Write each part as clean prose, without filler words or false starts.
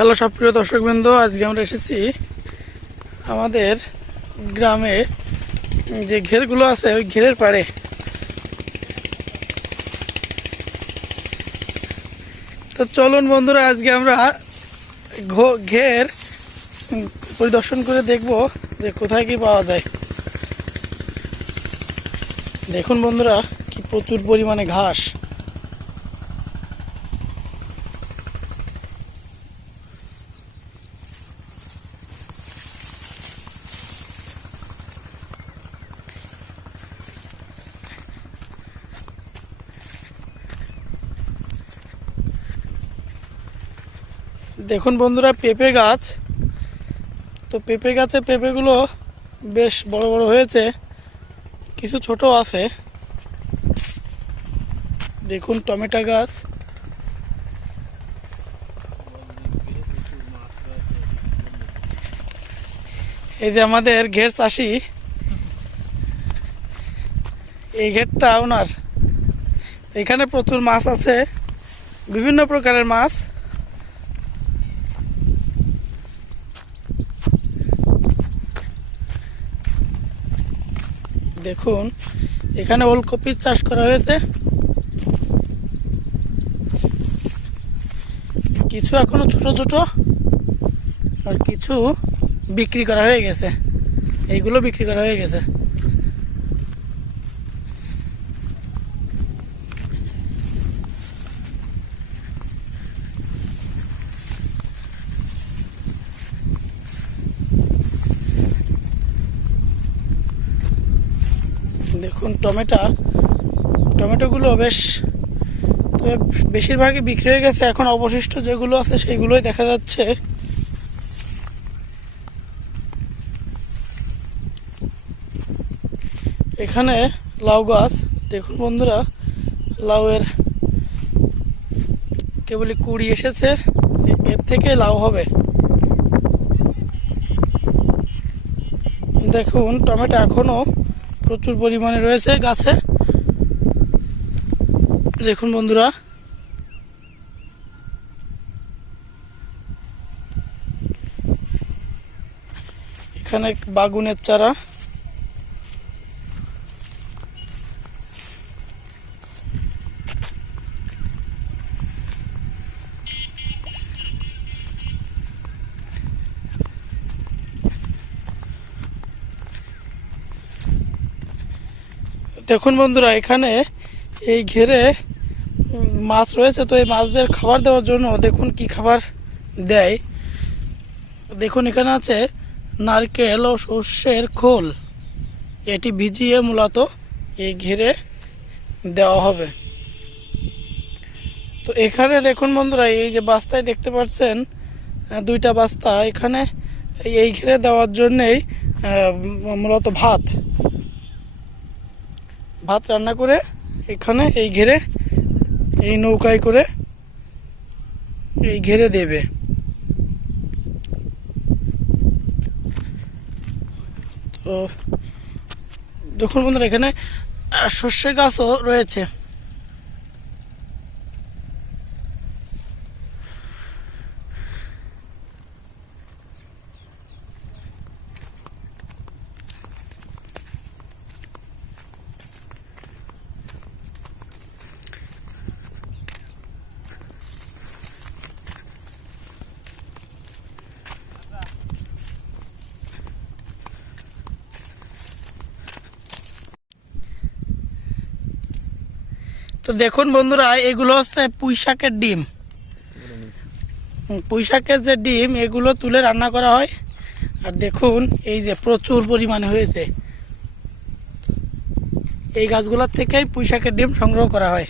Hello সুপ্রিয় দর্শকবৃন্দ, আজকে আমরা এসেছি আমাদের গ্রামে যে ঘেরগুলো আছে ওই ঘেরের পাড়ে। তো চলুন বন্ধুরা, আজকে আমরা ঘের পরিদর্শন করে দেখব যে কোথায় কি পাওয়া যায়। দেখুন বন্ধুরা, কি প্রচুর পরিমাণে ঘাস। দেখুন বন্ধুরা, পেঁপে গাছ। তো পেঁপে গাছে পেঁপেগুলো বেশ বড় বড় হয়েছে, কিছু ছোট আছে। দেখুন টমেটো গাছ। এই যে আমাদের ঘের চাষি, এই ঘেরটা ওনার। এখানে প্রচুর মাছ আছে, বিভিন্ন প্রকারের মাছ। দেখুন এখানে ওলকপির চাষ করা হয়েছে, কিছু এখনো ছোট ছোট আর কিছু বিক্রি করা হয়ে গেছে। এইগুলো বিক্রি করা হয়ে গেছে। দেখুন টমেটোগুলো বেশিরভাগই বিক্রি হয়ে গেছে। এখন অবশিষ্ট যেগুলো আছে সেগুলোই দেখা যাচ্ছে। এখানে লাউ গাছ। দেখুন বন্ধুরা, লাউয়ের কেবলই কুড়ি এসেছে, এর থেকে লাউ হবে। দেখুন টমেটো এখনো প্রচুর পরিমাণে রয়েছে গাছে। দেখুন বন্ধুরা, এখানে বাগুনের চারা। দেখুন বন্ধুরা, এখানে এই ঘেরে মাছ রয়েছে। তো এই মাছদের খাবার দেওয়ার জন্য দেখুন কি খাবার দেয়। দেখুন এখানে আছে নারকেল ও সর্ষের খোল। এটি ভিজিয়ে মূলত এই ঘেরে দেওয়া হবে। তো এখানে দেখুন বন্ধুরা, এই যে বাস্তায় দেখতে পাচ্ছেন দুইটা বাস্তা, এখানে এই ঘেরে দেওয়ার জন্যেই মূলত ভাত রান্না করে এখানে এই ঘেরে, এই নৌকায় করে এই ঘেরে দেবে। তো দেখুন বন্ধুরা, এখানে সর্ষে গাছও রয়েছে। তো দেখুন বন্ধুরা, এগুলো হচ্ছে পুঁইশাকের ডিম। পুঁইশাকের যে ডিম, এগুলো তুলে রান্না করা হয়। আর দেখুন এই যে প্রচুর পরিমাণে হয়েছে। এই গাছগুলোর থেকেই পুঁইশাকের ডিম সংগ্রহ করা হয়।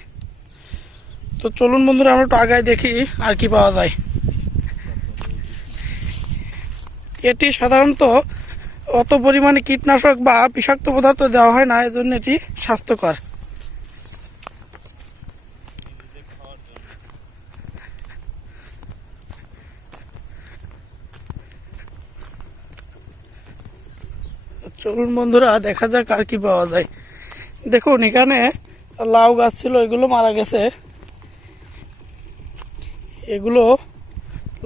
তো চলুন বন্ধুরা, আমরা একটু আগায় দেখি আর কি পাওয়া যায়। এটি সাধারণত অত পরিমাণে কীটনাশক বা বিষাক্ত পদার্থ দেওয়া হয় না, এজন্য এটি স্বাস্থ্যকর। চলুন বন্ধুরা, দেখা যাক আর কি পাওয়া যায়। দেখুন এখানে লাউ গাছ ছিল, এগুলো মারা গেছে। এগুলো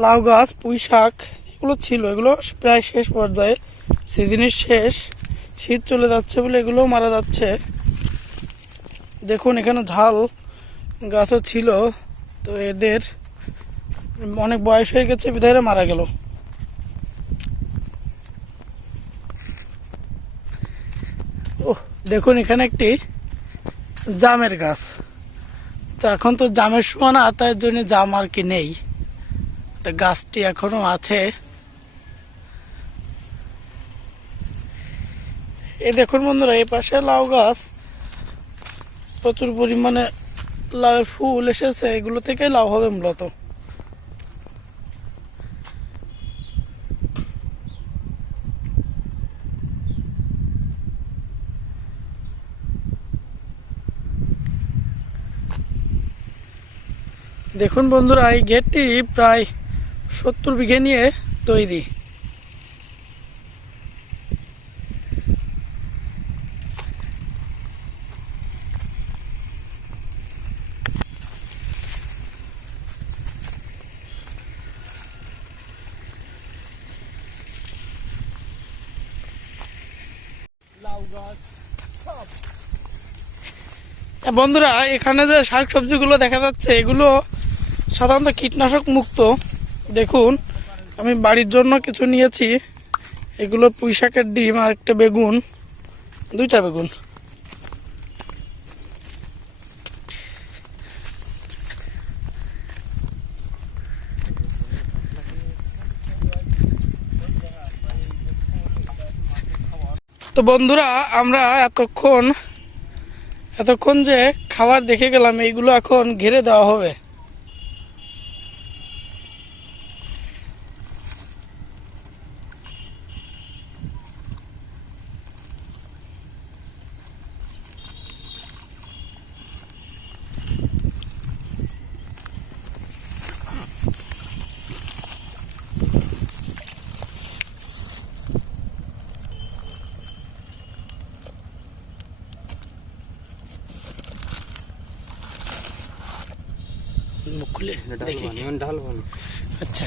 লাউ গাছ, পুঁই শাক এগুলো ছিল, এগুলো প্রায় শেষ পর্যায়ে, সিজনের শেষ, শীত চলে যাচ্ছে বলে এগুলোও মারা যাচ্ছে। দেখুন এখানে ঝাল গাছও ছিল, তো এদের অনেক বয়স হয়ে গেছে বিধায় এরা মারা গেল। ও দেখুন এখানে একটি জামের গাছ, তো এখন তো জামের সময় না, তার জন্য জাম আর কি নেই, তো গাছটি এখনো আছে। এই দেখুন বন্ধুরা, এই পাশে লাউ গাছ, প্রচুর পরিমাণে লাউয়ের ফুল এসেছে, এগুলো থেকেই লাউ হবে মূলত। দেখুন বন্ধুরা, এই গেটটি প্রায় 70 বিঘে নিয়ে তৈরি। বন্ধুরা এখানে যে শাক সবজিগুলো দেখা যাচ্ছে, এগুলো সাধারণত কীটনাশক মুক্ত। দেখুন আমি বাড়ির জন্য কিছু নিয়েছি, এগুলো পুঁই শাকের ডিম আর একটা বেগুন, 2টা বেগুন। তো বন্ধুরা আমরা এতক্ষণ যে খাবার দেখে গেলাম, এইগুলো এখন ঘিরে দেওয়া হবে। মুখ খুলে দেখে ঢালবো না। আচ্ছা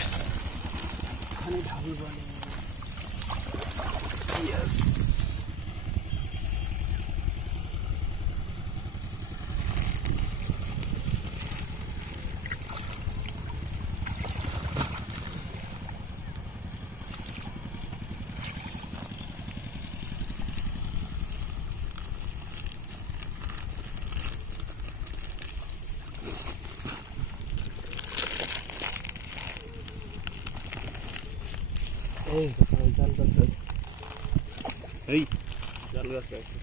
এই জাল গাছ রয়েছে, এই জাল গাছ রয়েছে।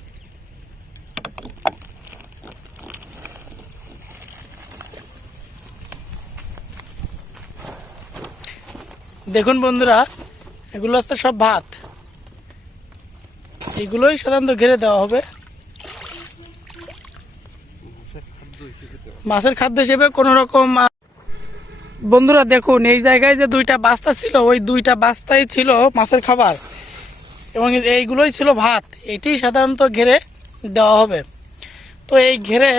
দেখুন বন্ধুরা, এগুলো হচ্ছে সব ভাত, এগুলোই সাধারণত ঘিরে দেওয়া হবে মাছের খাদ্য হিসেবে কোন রকম। বন্ধুরা দেখুন, এই জায়গায় যে 2টা বাস্তা ছিল, ওই 2টা বাস্তাই ছিল মাছের খাবার, এবং এইগুলোই ছিল ভাত, এটি সাধারণত ঘিরে দেওয়া হবে। তো এই ঘিরে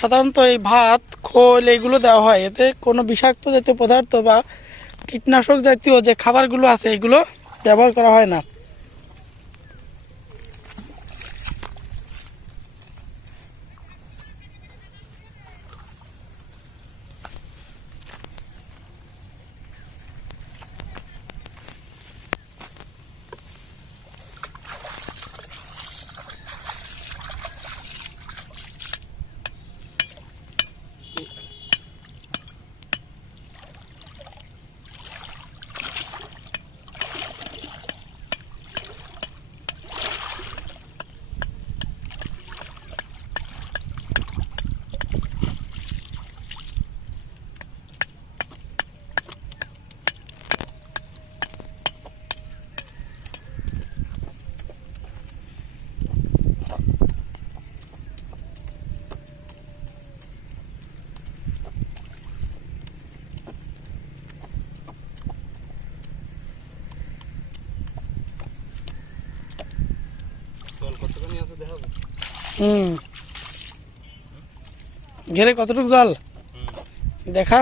সাধারণত এই ভাত, খোল এইগুলো দেওয়া হয়, এতে কোনো বিষাক্ত জাতীয় পদার্থ বা কীটনাশক জাতীয় যে খাবারগুলো আছে এগুলো ব্যবহার করা হয় না। ঘেরে কতটুকু জল দেখা।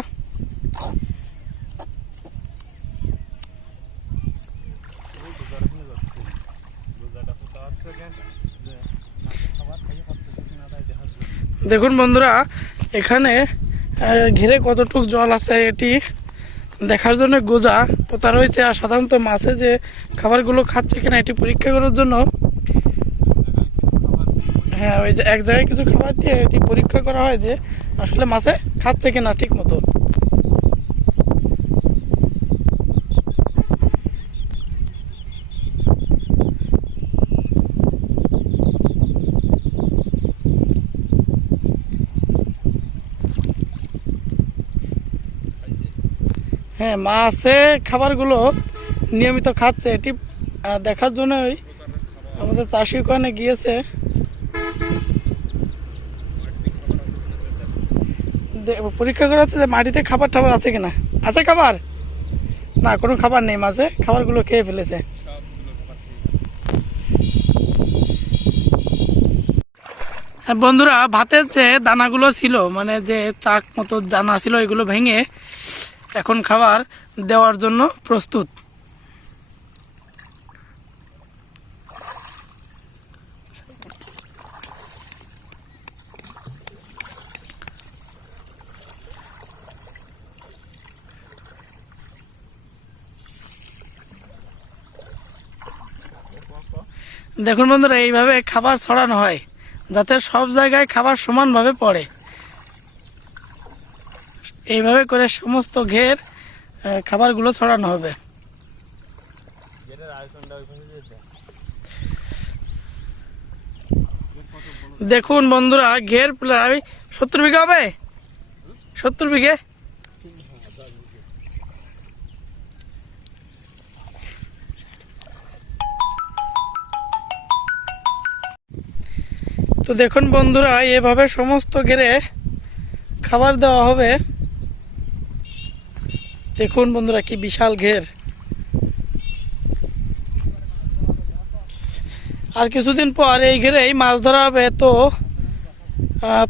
দেখুন বন্ধুরা, এখানে ঘিরে কতটুক জল আছে এটি দেখার জন্য গোজা পোতা রয়েছে। আর সাধারণত মাছে যে খাবারগুলো খাচ্ছে কিনা এটি পরীক্ষা করার জন্য, হ্যাঁ, ওই যে এক জায়গায় কিছু খাবার দিয়ে এটি পরীক্ষা করা হয় যে আসলে মাছে খাচ্ছে কিনা ঠিক মতো। হ্যাঁ, মাছে খাবারগুলো নিয়মিত খাচ্ছে এটি দেখার জন্যই আমাদের চাষি ওখানে গিয়েছে। পরীক্ষা করা হচ্ছে যে মাটিতে খাবার টাবার আছে কিনা। আছে খাবার? না, কোনো খাবার নেই, মাছে খাবারগুলো খেয়ে ফেলেছে। হ্যাঁ বন্ধুরা, ভাতের যে দানাগুলো ছিল, মানে যে চাক মতো দানা ছিল, এগুলো ভেঙে এখন খাবার দেওয়ার জন্য প্রস্তুত। দেখুন বন্ধুরা, এইভাবে খাবার ছড়ানো হয় যাতে সব জায়গায় খাবার সমানভাবে পড়ে। এইভাবে করে সমস্ত ঘের খাবারগুলো ছড়ানো হবে। দেখুন বন্ধুরা, ঘের প্রায় 70 বিঘা হবে। 70 বিঘে। তো দেখুন বন্ধুরা, এভাবে সমস্ত ঘেরে খাবার দেওয়া হবে। দেখুন বন্ধুরা, কি বিশাল ঘের। আর কিছুদিন পর এই ঘেরেই মাছ ধরা হবে। তো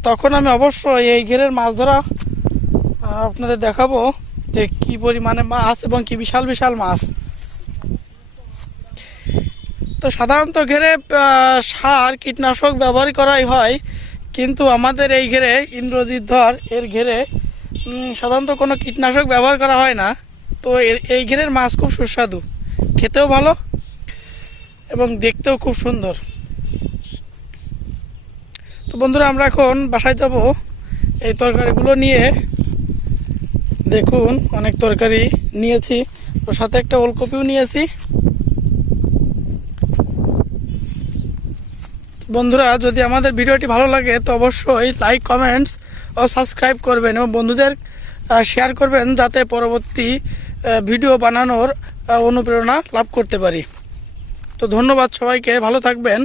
তখন আমি অবশ্যই এই ঘেরের মাছ ধরা আপনাদের দেখাবো যে কি পরিমাণে মাছ এবং কি বিশাল বিশাল মাছ। তো সাধারণত ঘেরে সার কীটনাশক ব্যবহার করাই হয়, কিন্তু আমাদের এই ঘেরে ইন্দ্রজিৎ ধর এর ঘেরে সাধারণত কোনো কীটনাশক ব্যবহার করা হয় না। তো এই ঘেরের মাছ খুব সুস্বাদু, খেতেও ভালো এবং দেখতেও খুব সুন্দর। তো বন্ধুরা, আমরা এখন বাসায় যাব এই তরকারিগুলো নিয়ে। দেখুন, অনেক তরকারি নিয়েছি, ওর সাথে একটা ওলকপিও নিয়েছি। বন্ধুরা, যদি আমাদের ভিডিওটি ভালো লাগে তো অবশ্যই লাইক, কমেন্টস ও সাবস্ক্রাইব করবেন এবং বন্ধুদের শেয়ার করবেন, যাতে পরবর্তী ভিডিও বানানোর অনুপ্রেরণা লাভ করতে পারি। তো ধন্যবাদ সবাইকে, ভালো থাকবেন।